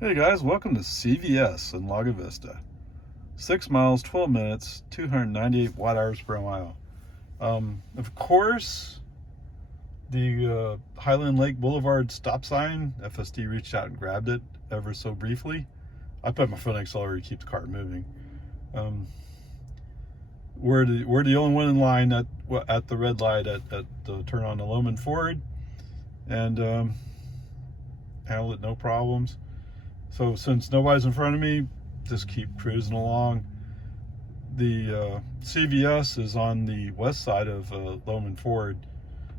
Hey guys, welcome to CVS in Lago Vista. 6 miles, 12 minutes, 298 watt hours per mile. Of course, the Highland Lake Boulevard stop sign, FSD reached out and grabbed it ever so briefly. I put my foot on the accelerator to keep the car moving. We're the only one in line at the red light at the turn on the Loman Ford, and handled it no problems. So since nobody's in front of me, just keep cruising along. The CVS is on the west side of Loman Ford,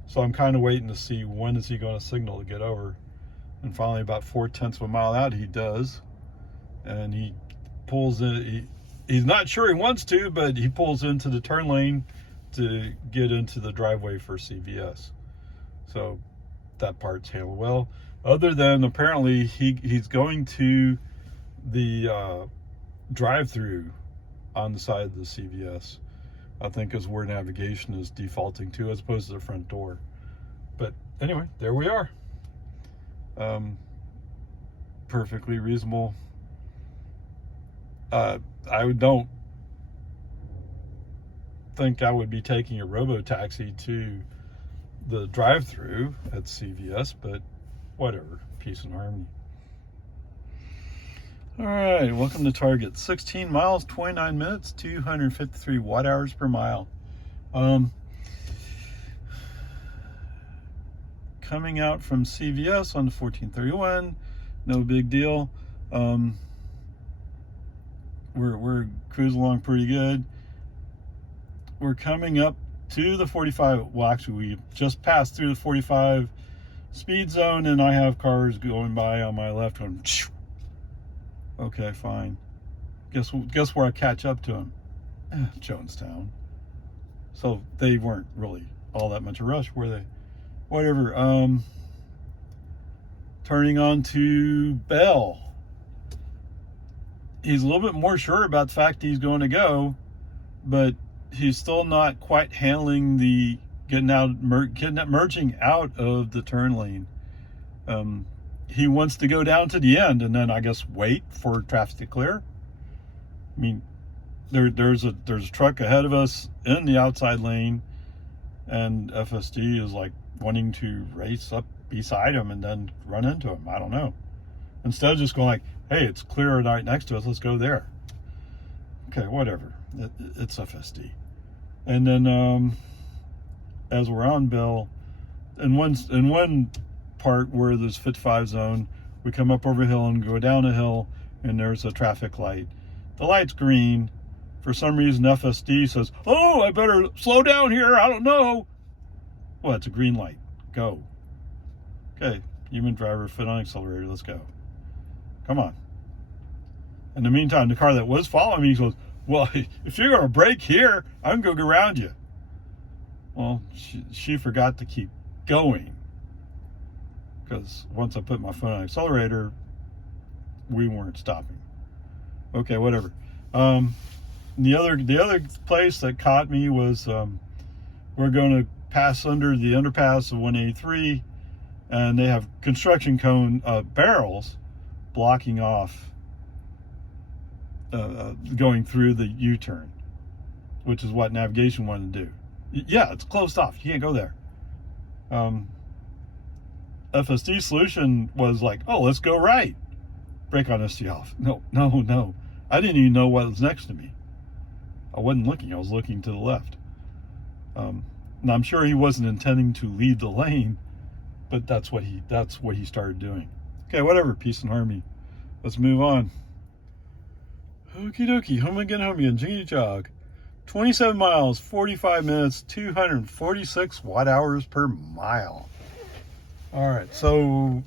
so I'm kind of waiting to see when is he going to signal to get over. And finally, about 4/10 of a mile out, he does, and he pulls in. He's not sure he wants to, but he pulls into the turn lane to get into the driveway for CVS. So that part's handled well. Other than apparently he's going to the drive-through on the side of the CVS, I think, is where navigation is defaulting to, as opposed to the front door. But anyway, there we are. Perfectly reasonable. I don't think I would be taking a robo-taxi to the drive-through at CVS, but whatever, peace and harmony. All right, welcome to Target. 16 miles, 29 minutes, 253 watt hours per mile. Coming out from CVS on the 1431, no big deal. We're cruising along pretty good. We're coming up to the 45. Well, actually, we just passed through the 45 speed zone, and I have cars going by on my left going. Okay, fine. Guess where I catch up to them? Jonestown. So they weren't really all that much a rush, were they? Whatever. Turning on to Bell. He's a little bit more sure about the fact he's going to go, but he's still not quite handling the merging out of the turn lane. He wants to go down to the end and then I guess wait for traffic to clear. I mean, there's a truck ahead of us in the outside lane, and FSD is like wanting to race up beside him and then run into him. I don't know. Instead of just going like, hey, it's clear right next to us, let's go there. Okay, whatever. It's FSD. And then as we're on Bell, in one part where there's 55 zone, we come up over a hill and go down a hill, and there's a traffic light. The light's green. For some reason, FSD says, oh, I better slow down here, I don't know. Well, it's a green light. Go. Okay, human driver, foot on accelerator, let's go. Come on. In the meantime, the car that was following me goes, well, if you're going to brake here, I'm going to go around you. Well, she forgot to keep going, because once I put my foot on the accelerator, we weren't stopping. Okay, whatever. The other place that caught me was we're going to pass under the underpass of 183, and they have construction cone barrels blocking off going through the U-turn, which is what navigation wanted to do. Yeah, it's closed off. You can't go there. FSD solution was like, oh, let's go right. Brake on ST off. No. I didn't even know what was next to me. I wasn't looking. I was looking to the left. And I'm sure he wasn't intending to lead the lane, but that's what he started doing. Okay, whatever. Peace and harmony. Let's move on. Okie dokie. Home again, jiggity jog. 27 miles, 45 minutes, 246 watt hours per mile. All right, so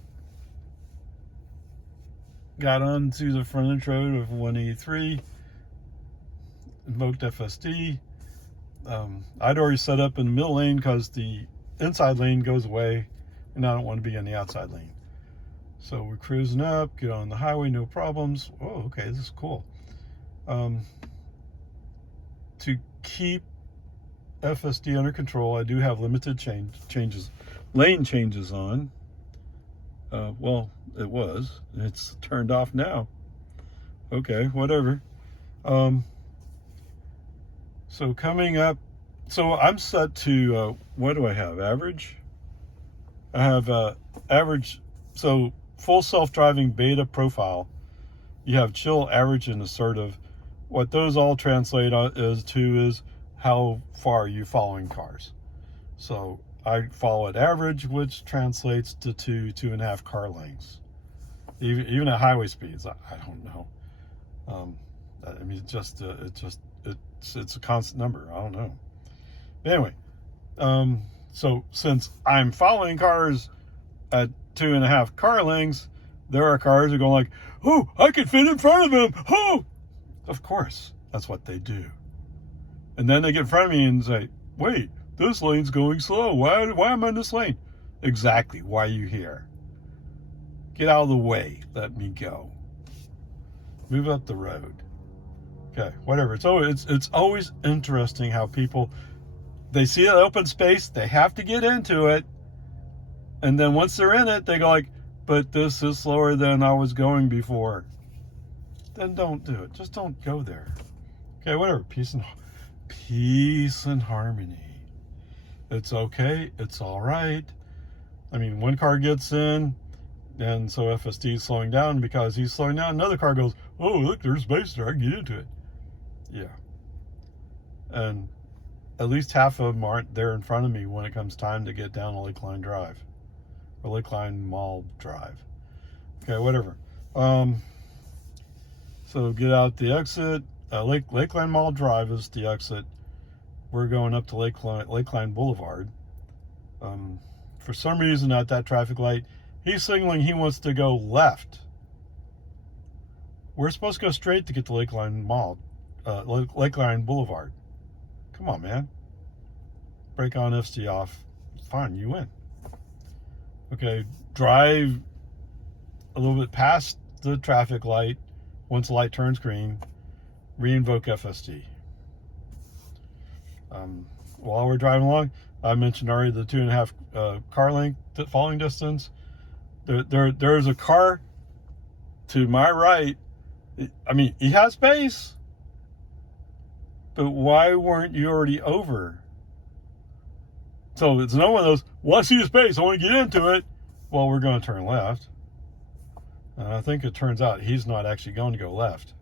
got onto the frontage road of 183, invoked FSD. I'd already set up in the middle lane because the inside lane goes away, and I don't want to be in the outside lane. So we're cruising up, get on the highway, no problems. Oh, okay, this is cool. To keep FSD under control, I do have limited lane changes on. Well, it was. It's turned off now. Okay, whatever. So coming up, so I'm set to, what do I have? Average? I have average, so full self-driving beta profile. You have chill, average, and assertive. What those all translate is how far you following cars. So I follow at average, which translates to 2.5 car lengths. Even at highway speeds, I don't know. I mean, it's a constant number. I don't know. Anyway, so since I'm following cars at 2.5 car lengths, there are cars that are going like, oh, I could fit in front of him. Oh, of course, that's what they do. And then they get in front of me and say, wait, this lane's going slow. Why am I in this lane? Exactly. Why are you here? Get out of the way. Let me go. Move up the road. Okay, whatever. So it's always interesting how people, they see an open space, they have to get into it, and then once they're in it, they go like, but this is slower than I was going before. Then don't do it. Just don't go there. Okay, whatever. Peace and harmony. It's okay. It's all right. I mean, one car gets in, and so FSD is slowing down. Because he's slowing down, another car goes, oh, look, there's space there. I can get into it. Yeah. And at least half of them aren't there in front of me when it comes time to get down a Lakeline Drive. Or Lakeline Mall Drive. Okay, whatever. So get out the exit. Lakeline Mall Drive is the exit. We're going up to Lakeline Boulevard. For some reason at that traffic light, he's signaling he wants to go left. We're supposed to go straight to get to Lakeline Mall, Lakeline Boulevard. Come on, man. Brake on, FSD off. Fine, you win. Okay, drive a little bit past the traffic light. Once the light turns green, re-invoke FSD. While we're driving along, I mentioned already the 2.5 car length following distance. There's a car to my right. I mean, he has space, but why weren't you already over? So it's no one of those, well, I see the space, I want to get into it. Well, we're going to turn left. And I think it turns out he's not actually going to go left.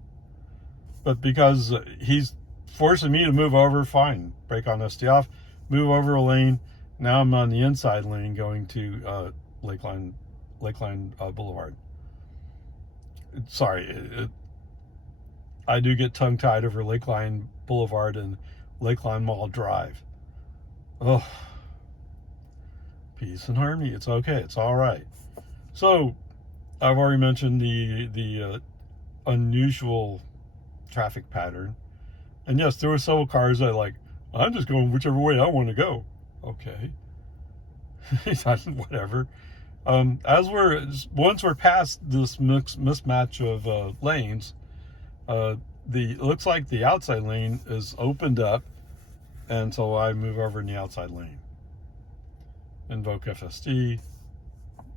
But because he's forcing me to move over, fine. Brake on, FSD off, move over a lane. Now I'm on the inside lane going to Lakeline Boulevard. Sorry, I do get tongue-tied over Lakeline Boulevard and Lakeline Mall Drive. Oh, peace and harmony. It's okay. It's all right. So I've already mentioned the unusual traffic pattern. And yes, there were several cars that like, I'm just going whichever way I want to go. Okay. Whatever. Once we're past this mismatch of lanes, it looks like the outside lane is opened up, and so I move over in the outside lane. Invoke FSD.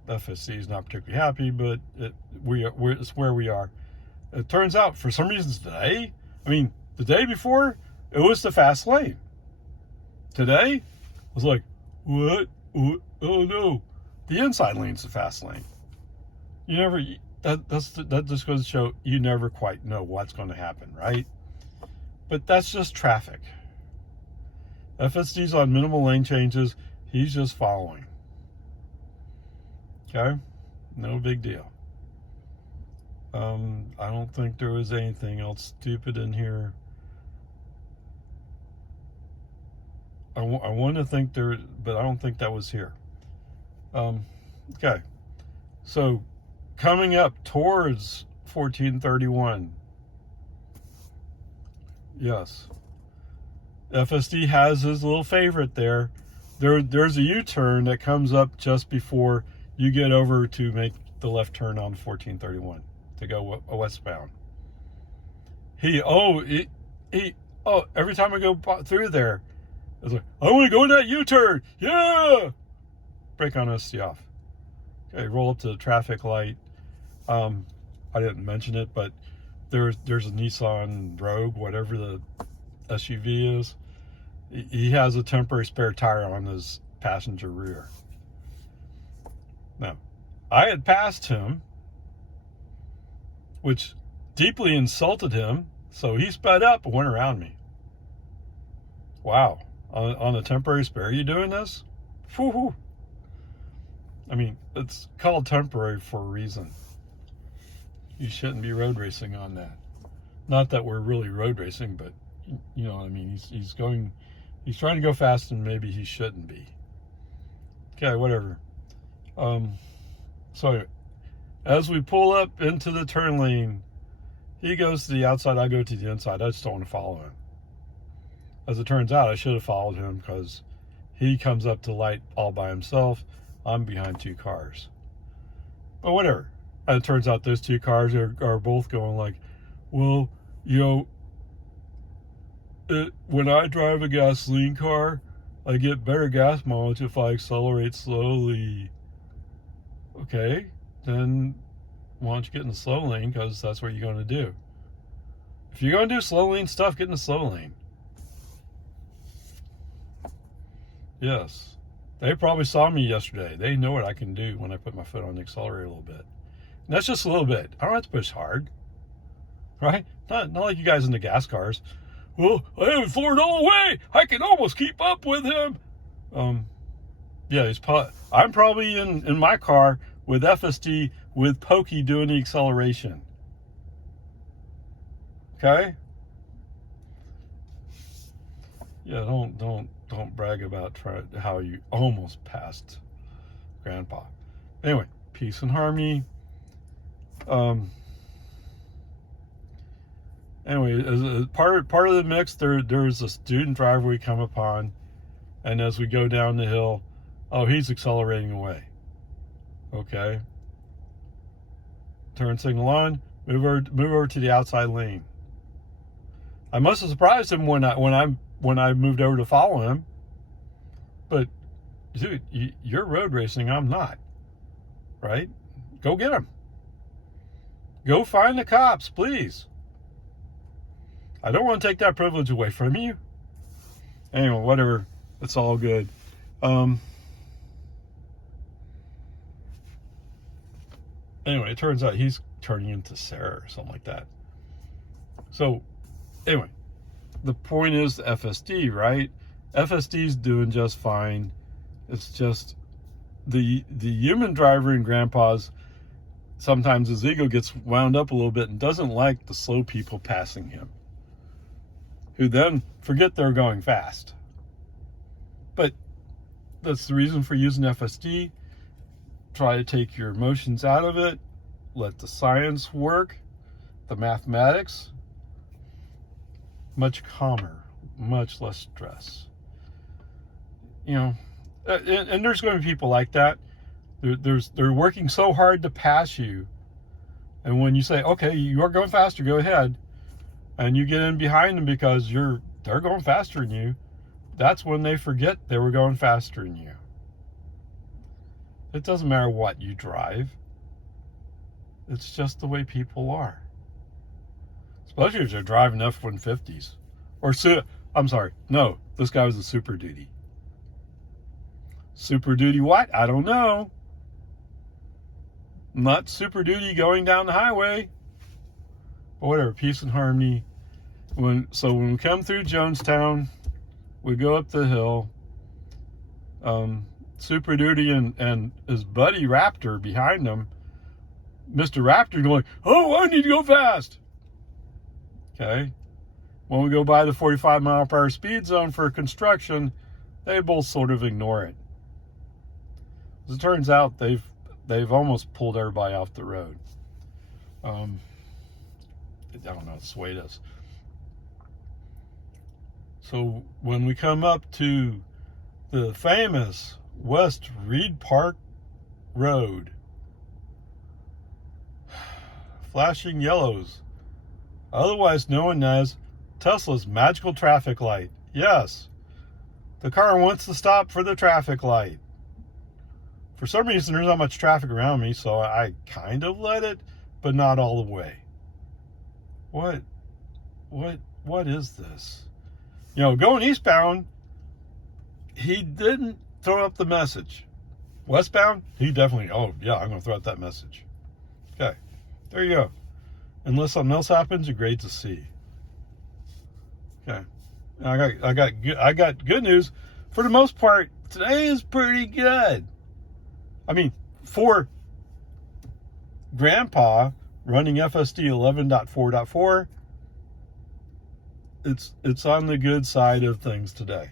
FSD is not particularly happy, but it's where we are. It turns out, for some reason today, the day before, it was the fast lane. Today, it was like, what? Oh no, the inside lane's the fast lane. That just goes to show you never quite know what's going to happen, right? But that's just traffic. FSD's on minimal lane changes. He's just following. Okay? No big deal. I don't think there was anything else stupid in here. I want to think there, but I don't think that was here. Okay. So, coming up towards 1431. Yes. FSD has his little favorite there. There's a U-turn that comes up just before you get over to make the left turn on 1431 to go westbound. Every time I go through there, it's like, I want to go in that U-turn. Yeah. Brake on, FSD off. Okay, roll up to the traffic light. I didn't mention it, but there's a Nissan Rogue, whatever the SUV is. He has a temporary spare tire on his passenger rear. Now, I had passed him, which deeply insulted him, so he sped up and went around me. Wow, on a temporary spare, you doing this? Whew. I mean, it's called temporary for a reason. You shouldn't be road racing on that. Not that we're really road racing, but you know what I mean. He's trying to go fast, and maybe he shouldn't be. Okay, whatever. So as we pull up into the turn lane, he goes to the outside, I go to the inside. I just don't want to follow him. As it turns out, I should have followed him because he comes up to light all by himself. I'm behind two cars. But whatever. And it turns out those two cars are both going like, well, you know, when I drive a gasoline car, I get better gas mileage if I accelerate slowly. Okay, then why don't you get in the slow lane, because that's what you're going to do. If you're going to do slow lane stuff, get in the slow lane. Yes. They probably saw me yesterday. They know what I can do when I put my foot on the accelerator a little bit. And that's just a little bit. I don't have to push hard. Right? Not like you guys in the gas cars. Well, I haven't floored all the way. I can almost keep up with him. Yeah, I'm probably in my car with FSD with Pokey doing the acceleration. Okay? Yeah, don't brag about how you almost passed Grandpa. Anyway, peace and harmony. Anyway, as part of the mix, there's a student driver we come upon, and as we go down the hill, oh, he's accelerating away. Okay. Turn signal on. Move over to the outside lane. I must have surprised him when I moved over to follow him. But dude, you're road racing. I'm not. Right? Go get him. Go find the cops, please. I don't want to take that privilege away from you. Anyway, whatever. It's all good. Anyway, it turns out he's turning into Sarah or something like that. So, anyway, the point is the FSD, right? FSD's doing just fine. It's just the human driver in Grandpa's, sometimes his ego gets wound up a little bit and doesn't like the slow people passing him, who then forget they're going fast. But that's the reason for using FSD. Try to take your emotions out of it. Let the science work, the mathematics. Much calmer, much less stress. You know, and there's going to be people like that. They're working so hard to pass you. And when you say, okay, you are going faster, go ahead, and you get in behind them because they're going faster than you, that's when they forget they were going faster than you. It doesn't matter what you drive. It's just the way people are. Especially if they're driving F-150s. I'm sorry. No, this guy was a Super Duty. Super Duty what? I don't know. Not Super Duty going down the highway. But whatever, peace and harmony. When we come through Jonestown, we go up the hill. Super Duty and his buddy Raptor behind him. Mr. Raptor going, oh, I need to go fast. Okay. When we go by the 45 mile per hour speed zone for construction, they both sort of ignore it. As it turns out, they've almost pulled everybody off the road. I don't know, it's the way it is. So when we come up to the famous West Reed Park Road, flashing yellows, otherwise known as Tesla's magical traffic light. Yes, the car wants to stop for the traffic light. For some reason, there's not much traffic around me, so I kind of let it, but not all the way. What is this? Going eastbound, he didn't throw up the message. Westbound, he definitely, oh yeah, I'm going to throw out that message. Okay, there you go. Unless something else happens, you're great to see. Okay, I got good news. For the most part, today is pretty good. I mean, for Grandpa running FSD 11.4.4, it's on the good side of things today.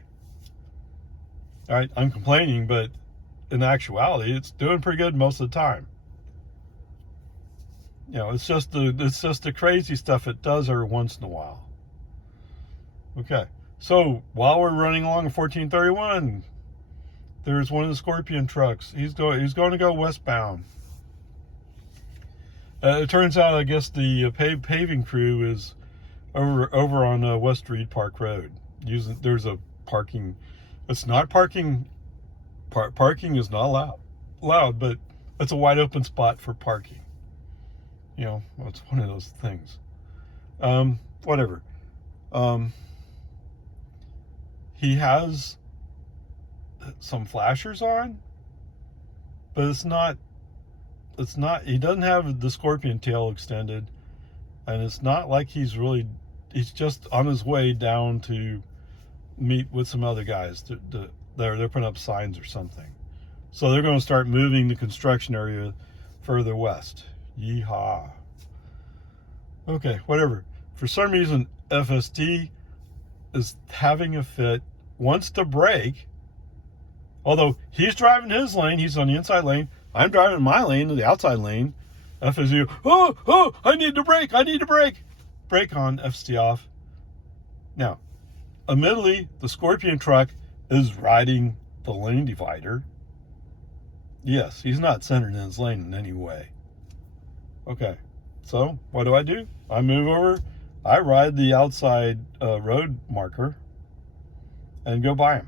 All right, I'm complaining, but in actuality, it's doing pretty good most of the time. It's just the crazy stuff it does every once in a while. Okay, so while we're running along 1431, there's one of the Scorpion trucks. He's going to go westbound. It turns out, I guess the paving crew is over on West Reed Park Road. There's a parking. It's not parking. Parking is not allowed, but it's a wide open spot for parking. It's one of those things. Whatever. He has some flashers on, but it's not, he doesn't have the Scorpion tail extended, and it's not like he's just on his way down to meet with some other guys. They're putting up signs or something. So they're going to start moving the construction area further west. Yeehaw. Okay, whatever. For some reason, FSD is having a fit, wants to brake, although he's driving his lane, he's on the inside lane, I'm driving my lane to the outside lane. FSD, I need to brake. Brake on, FSD off. Now, admittedly, the Scorpion truck is riding the lane divider. Yes, he's not centered in his lane in any way. Okay, so what do? I move over, I ride the outside road marker and go by him.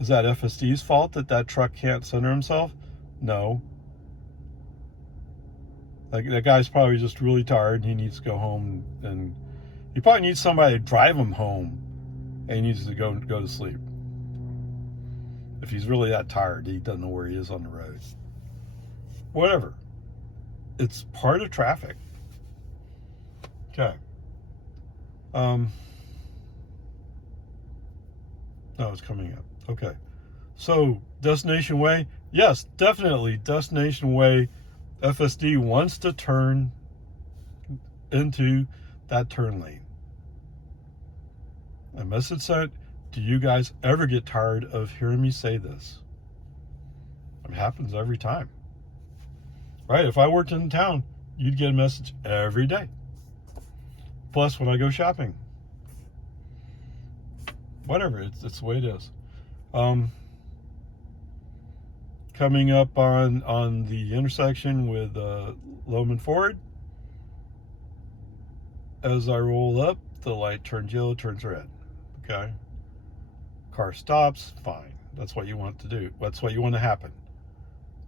Is that FSD's fault that truck can't center himself? No. That guy's probably just really tired and he needs to go home, and he probably needs somebody to drive him home, and he needs to go to sleep. If he's really that tired, he doesn't know where he is on the road. Whatever. It's part of traffic. Okay. No, it's coming up. Okay. So, Destination Way. Yes, definitely. Destination Way. FSD wants to turn into that turn lane. A message sent. Do you guys ever get tired of hearing me say this? It happens every time. Right? If I worked in town, you'd get a message every day. Plus, when I go shopping. Whatever, it's the way it is. Coming up on the intersection with Loman Ford, as I roll up, the light turns yellow, turns red. Okay? Car stops, fine. That's what you want to do. That's what you want to happen.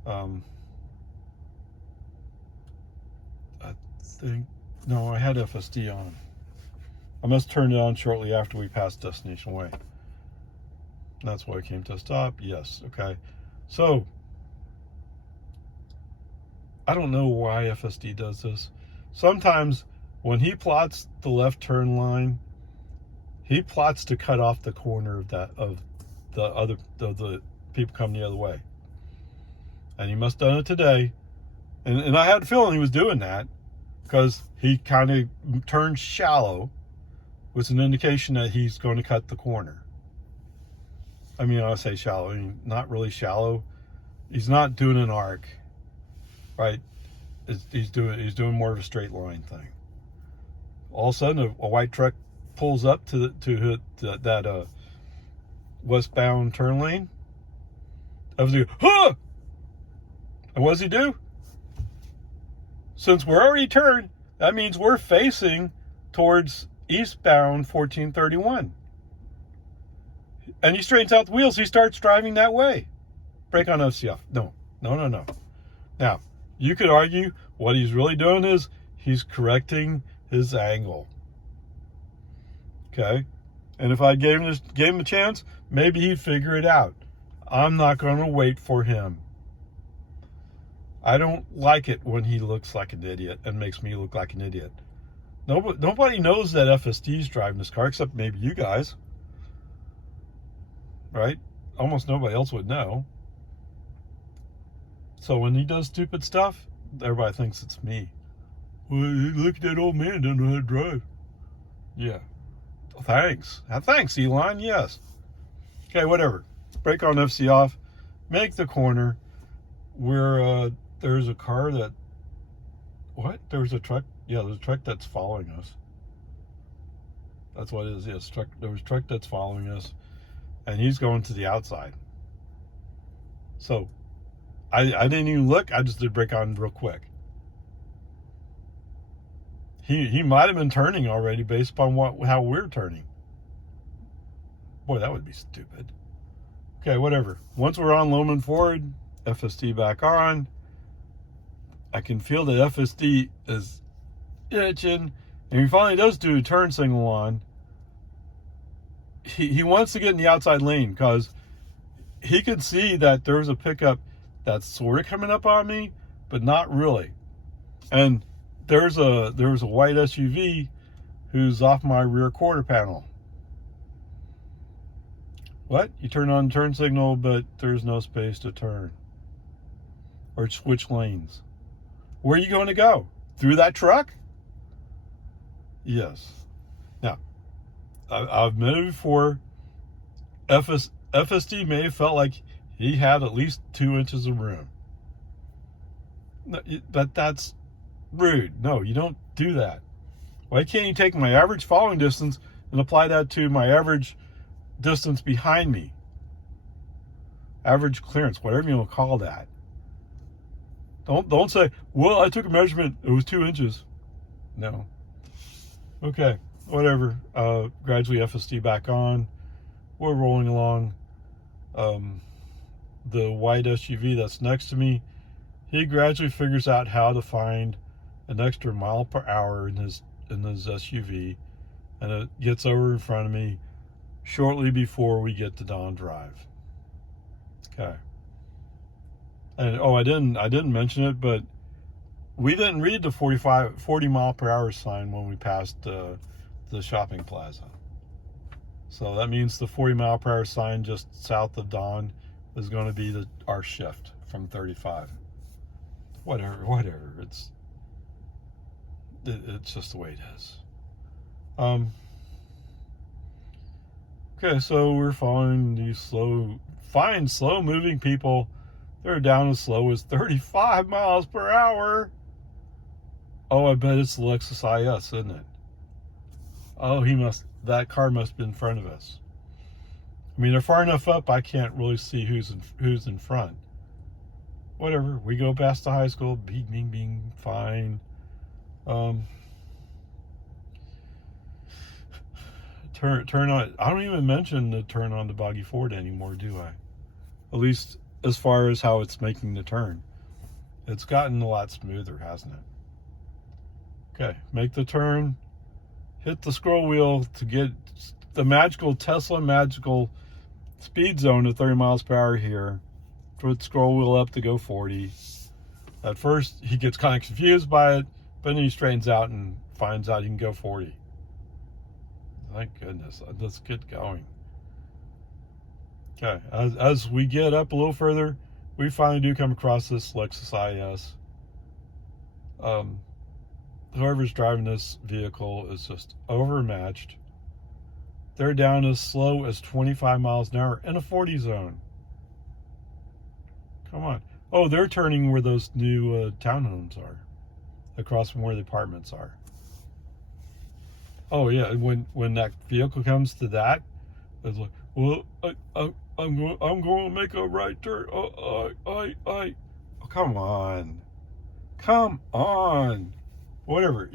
I think, no, I had FSD on. I must turn it on shortly after we passed Destination Way. That's why it came to a stop. Yes, okay. So, I don't know why FSD does this. Sometimes when he plots the left turn line, he plots to cut off the corner of the people coming the other way. And he must have done it today. And I had a feeling he was doing that because he kind of turned shallow, was an indication that he's going to cut the corner. I mean, I say shallow, I mean, not really shallow. He's not doing an arc, right? He's doing more of a straight line thing. All of a sudden, a white truck pulls up to hit that westbound turn lane. And what does he do? Since we're already turned, that means we're facing towards eastbound 1431. and he straightens out the wheels. He starts driving that way. Brake on FSD off. No. Now, you could argue what he's really doing is he's correcting his angle. Okay? And if I gave him a chance, maybe he'd figure it out. I'm not going to wait for him. I don't like it when he looks like an idiot and makes me look like an idiot. Nobody knows that FSD's driving this car except maybe you guys. Right? Almost nobody else would know. So when he does stupid stuff, everybody thinks it's me. Well, look at that old man, doesn't know how to drive. Yeah. Thanks. Thanks, Elon. Yes. Okay, whatever. Brake on FSD off. Make the corner where there's a car that... What? There's a truck? Yeah, there's a truck that's following us. That's what it is. Yes, there was a truck that's following us. And he's going to the outside. So, I didn't even look. I just did brake on real quick. He might have been turning already based upon how we're turning. Boy, that would be stupid. Okay, whatever. Once we're on Loman Ford, FSD back on. I can feel that FSD is itching. And he finally does do a turn signal on. He wants to get in the outside lane because he could see that there's a pickup that's sort of coming up on me, but not really. And there's a white SUV who's off my rear quarter panel. What? You turn on turn signal, but there's no space to turn or switch lanes. Where are you going to go? Through that truck? Yes. Now, I've admitted before, FSD may have felt like he had at least 2 inches of room. But that's rude. No, you don't do that. Why can't you take my average following distance and apply that to my average distance behind me? Average clearance, whatever you want to call that. Don't say, well, I took a measurement, it was 2 inches. No. Okay, whatever. Gradually FSD back on. We're rolling along. The white SUV that's next to me, he gradually figures out how to find an extra mile per hour in his SUV, and it gets over in front of me shortly before we get to Don Drive. Okay. And I didn't mention it, but we didn't read the 40 mile per hour sign when we passed the shopping plaza. So that means the 40 mile per hour sign just south of Don is going to be our shift from 35. Whatever. It's just the way it is. Okay, so we're following these slow moving people. They're down as slow as 35 miles per hour. Oh, I bet it's the Lexus IS, isn't it? Oh, that car must be in front of us. I mean, they're far enough up, I can't really see who's in front. Whatever, we go past the high school, bing, fine. Turn on, I don't even mention the turn on the Boggy Ford anymore, do I? At least as far as how it's making the turn. It's gotten a lot smoother, hasn't it? Okay, make the turn, hit the scroll wheel to get the Tesla magical speed zone of 30 miles per hour here. Put the scroll wheel up to go 40. At first, he gets kind of confused by it, but then he straightens out and finds out he can go 40. Thank goodness. Let's get going. Okay, as we get up a little further, we finally do come across this Lexus IS. Whoever's driving this vehicle is just overmatched. They're down as slow as 25 miles an hour in a 40 zone. Come on. Oh, they're turning where those new townhomes are, across from where the apartments are. Oh yeah, when that vehicle comes to that, it's like, well, I'm going to make a right turn. Oh, come on. Whatever.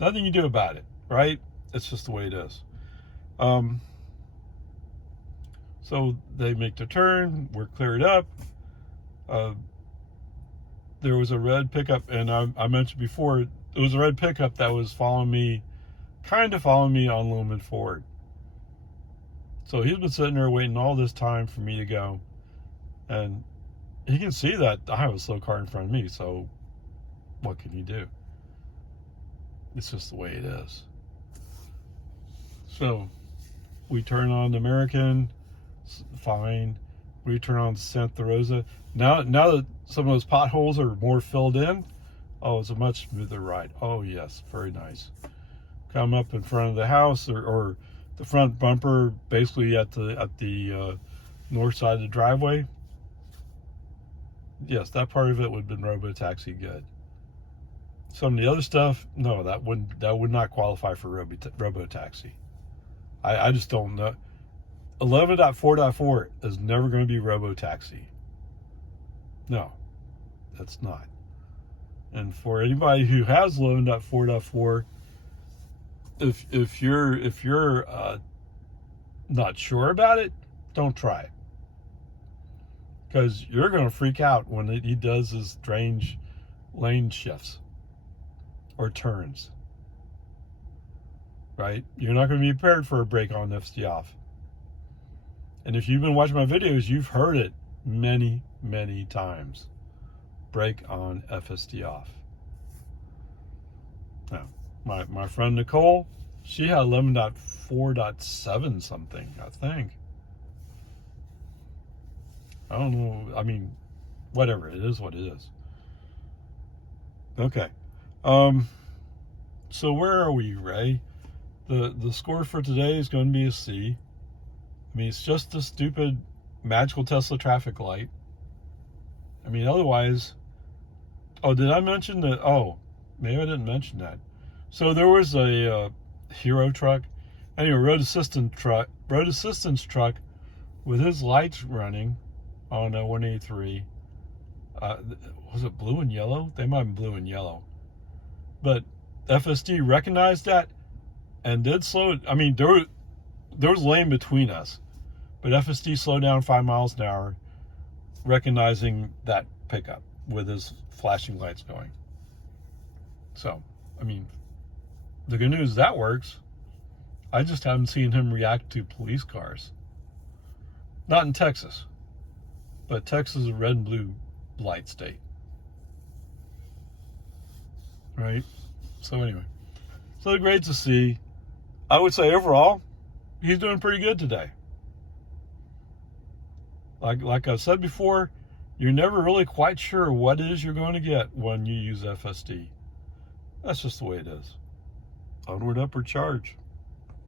Nothing you do about it, right? It's just the way it is. So they make the turn, we're cleared up. There was a red pickup, and I mentioned before, it was a red pickup that was kind of following me on Lumen Ford. So he's been sitting there waiting all this time for me to go. And he can see that I have a slow car in front of me, so what can he do? It's just the way it is. So we turn on the American, fine. We turn on Santa Rosa. Now that some of those potholes are more filled in, oh, it's a much smoother ride. Oh yes, very nice. Come up in front of the house, or the front bumper, basically at the north side of the driveway. Yes, that part of it would have been robo-taxi good. Some of the other stuff, no, that would not qualify for robo-taxi. I just don't know. 11.4.4 is never going to be robo-taxi. No, that's not. And for anybody who has 11.4.4, if you're not sure about it, don't try it, because you're going to freak out when he does his strange lane shifts or turns. Right? You're not going to be prepared for a brake on FSD off. And if you've been watching my videos, you've heard it many, many times. Brake on FSD off. Now, my friend Nicole, she had 11.4.7 something, I think. I don't know. I mean, whatever. It is what it is. Okay. So where are we, Ray? The score for today is going to be a C. I mean, it's just a stupid magical Tesla traffic light. I mean, otherwise... Oh, did I mention that? Oh, maybe I didn't mention that. So there was a Hero truck. Anyway, road assistance truck with his lights running on 183. Was it blue and yellow? They might have been blue and yellow. But FSD recognized that and did slow it. I mean, there was lane between us, but FSD slowed down 5 miles an hour, recognizing that pickup with his flashing lights going. So, I mean, the good news, that works. I just haven't seen him react to police cars. Not in Texas, but Texas is a red and blue light state. Right? So anyway, so great to see. I would say overall, he's doing pretty good today. Like I said before, you're never really quite sure what it is you're going to get when you use FSD. That's just the way it is. Onward, upward charge.